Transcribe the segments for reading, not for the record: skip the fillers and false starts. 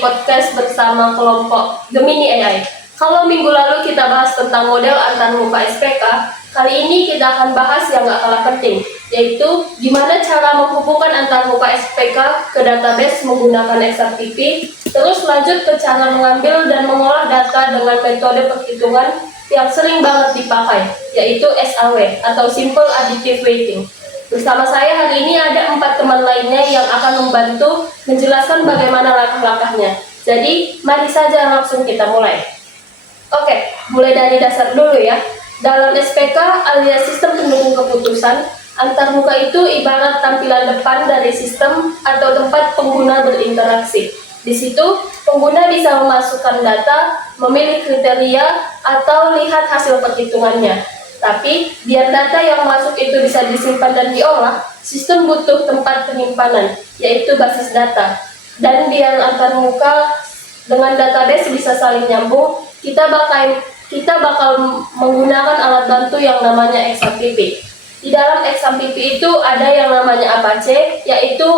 podcast bersama kelompok Gemini AI. Kalau minggu lalu kita bahas tentang model antarmuka SPK, kali ini kita akan bahas yang gak kalah penting, yaitu gimana cara menghubungkan antarmuka SPK ke database menggunakan XMPP, terus lanjut ke cara mengambil dan mengolah data dengan metode perhitungan yang sering banget dipakai, yaitu SAW atau Simple Additive Weighting. Bersama saya hari ini ada 4 teman lainnya yang akan membantu menjelaskan bagaimana langkah-langkahnya. Jadi, mari saja langsung kita mulai. Oke, mulai dari dasar dulu ya. Dalam SPK alias sistem pendukung keputusan, antarmuka itu ibarat tampilan depan dari sistem atau tempat pengguna berinteraksi. Di situ, pengguna bisa memasukkan data, memilih kriteria, atau lihat hasil perhitungannya. Tapi, biar data yang masuk itu bisa disimpan dan diolah, sistem butuh tempat penyimpanan, yaitu basis data. Dan biar antarmuka dengan database bisa saling nyambung, kita bakal menggunakan alat bantu yang namanya XMPP. Di dalam XMPP itu ada yang namanya Apache, yaitu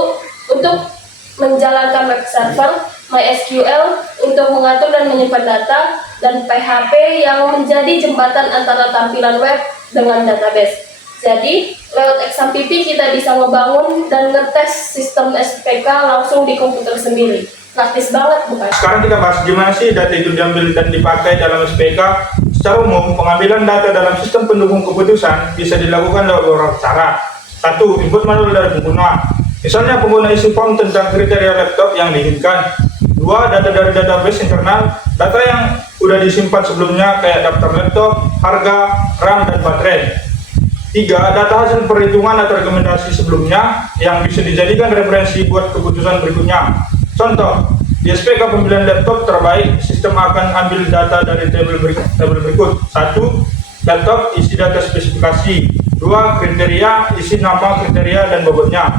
untuk menjalankan web server, MySQL untuk mengatur dan menyimpan data, dan PHP yang menjadi jembatan antara tampilan web dengan database. Jadi, lewat XMPP kita bisa ngebangun dan ngetes sistem SPK langsung di komputer sendiri. Praktis banget, bukan? Sekarang kita bahas gimana sih data itu diambil dan dipakai dalam SPK. Secara umum, pengambilan data dalam sistem pendukung keputusan bisa dilakukan lewat beberapa cara. 1. Input manual dari pengguna. Misalnya pengguna isi form tentang kriteria laptop yang diinginkan. 2. Data dari database internal, data yang sudah disimpan sebelumnya kayak daftar laptop, harga, RAM, dan baterai. 3. Data hasil perhitungan atau rekomendasi sebelumnya yang bisa dijadikan referensi buat keputusan berikutnya. Contoh, di SPK pembelian laptop terbaik, sistem akan ambil data dari tabel berikut. 1. Laptop isi data spesifikasi. 2. Kriteria, isi nama kriteria dan bobotnya.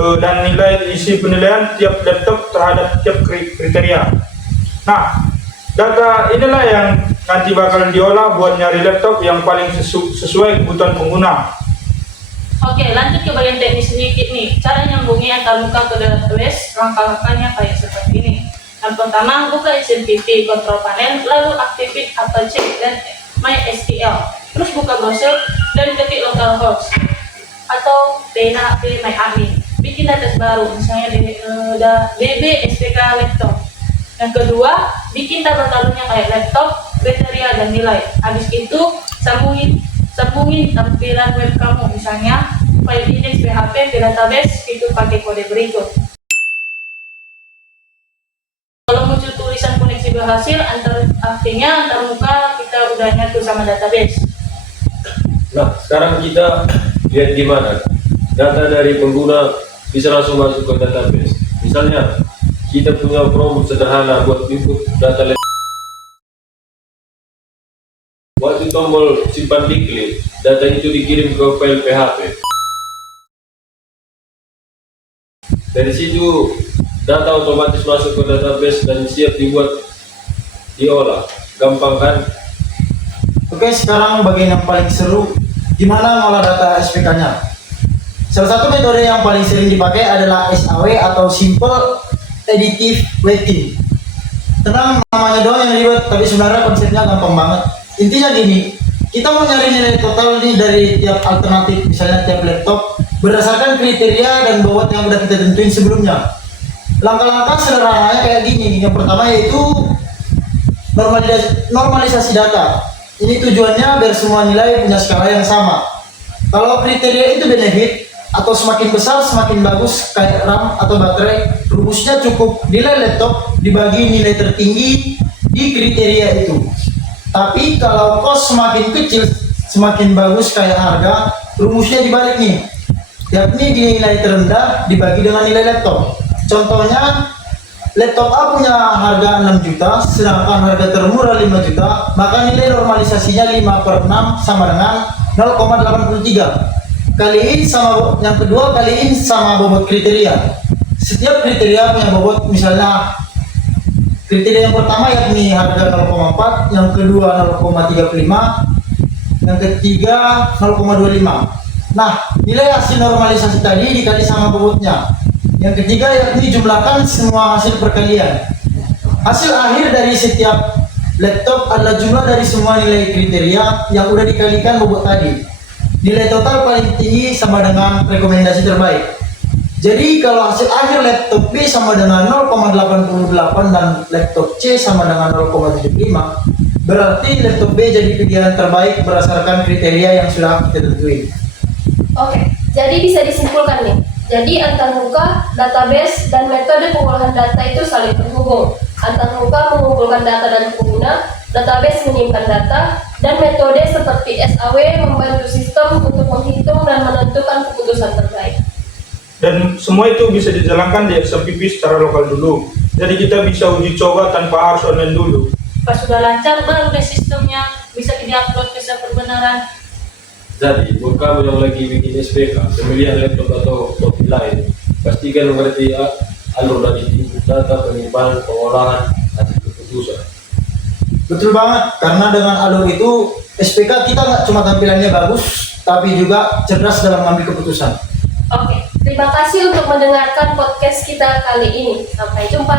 Dan nilai isi penilaian tiap laptop terhadap tiap kriteria. Nah, data inilah yang nanti bakalan diolah buat nyari laptop yang paling sesuai kebutuhan pengguna. Oke, lanjut ke bagian teknis sedikit nih. Cara nyambungnya antarmuka ke database, langkah-langkahnya kayak seperti ini. Yang pertama, buka XMPP control panel, lalu aktifin Apache dan MySQL. Terus buka browser dan ketik localhost atau php/myadmin. Bikin database baru, misalnya db SPK laptop. Yang kedua, bikin tabel-tabelnya kayak laptop, kriteria, dan nilai. Habis itu, sambungin tampilan web kamu, misalnya file index PHP ke database, itu pakai kode berikut. Kalau muncul tulisan koneksi berhasil, artinya antarmuka kita udah nyatu sama database. Nah, sekarang kita lihat gimana data dari pengguna bisa langsung masuk ke database. Misalnya, kita punya prompt sederhana buat input data. Waktu tombol simpan diklik, data itu dikirim ke file PHP. Dari situ, data otomatis masuk ke database dan siap diolah. Gampang kan? Oke, sekarang bagian yang paling seru, gimana ngolah data SPK-nya. Salah satu metode yang paling sering dipakai adalah SAW atau Simple Additive Weighting. Tenang, namanya doang yang ribet, tapi sebenarnya konsepnya gampang banget. Intinya gini, kita mau nyari nilai total nih dari tiap alternatif, misalnya tiap laptop, berdasarkan kriteria dan bobot yang udah kita tentuin sebelumnya. Langkah-langkah sederhananya kayak gini. Yang pertama yaitu normalisasi data. Ini tujuannya biar semua nilai punya skala yang sama. Kalau kriteria itu benefit atau semakin besar semakin bagus kayak RAM atau baterai, rumusnya cukup nilai laptop dibagi nilai tertinggi di kriteria itu. Tapi kalau cost semakin kecil semakin bagus kayak harga, rumusnya dibalik nih, yakni nilai terendah dibagi dengan nilai laptop. Contohnya, laptop A punya harga 6 juta sedangkan harga termurah 5 juta, maka nilai normalisasinya 5/6 sama dengan 0,83. Kaliin sama yang kedua, kaliin sama bobot kriteria. Setiap kriteria punya bobot, misalnya kriteria yang pertama yakni harga 0,4, yang kedua 0,35, yang ketiga 0,25. Nah, nilai hasil normalisasi tadi dikali sama bobotnya. Yang ketiga yakni jumlahkan semua hasil perkalian. Hasil akhir dari setiap laptop adalah jumlah dari semua nilai kriteria yang udah dikalikan bobot tadi. Nilai total paling tinggi sama dengan rekomendasi terbaik. Jadi kalau hasil akhir laptop B sama dengan 0,88 dan laptop C sama dengan 0,75, berarti laptop B jadi pilihan terbaik berdasarkan kriteria yang sudah kita tentuin. Oke, jadi bisa disimpulkan nih. Jadi antarmuka, database, dan metode pengolahan data itu saling terhubung. Antarmuka mengumpulkan data dari pengguna, database menyimpan data, dan metode seperti SAW membantu sistem untuk menghitung dan menentukan keputusan terbaik. Dan semua itu bisa dijalankan di XMPP secara lokal dulu. Jadi kita bisa uji coba tanpa harus online dulu. Pas sudah lancar, baru deh sistemnya bisa di-upload ke server beneran. Jadi, buat kamu yang lagi bikin SPK, pemilihan laptop atau topik lain, pastikan mengerti alur dari input data, penyimpanan, pengolahan, hasil keputusan. Betul banget, karena dengan alur itu SPK kita nggak cuma tampilannya bagus, tapi juga cerdas dalam mengambil keputusan. Oke, terima kasih untuk mendengarkan podcast kita kali ini. Sampai jumpa.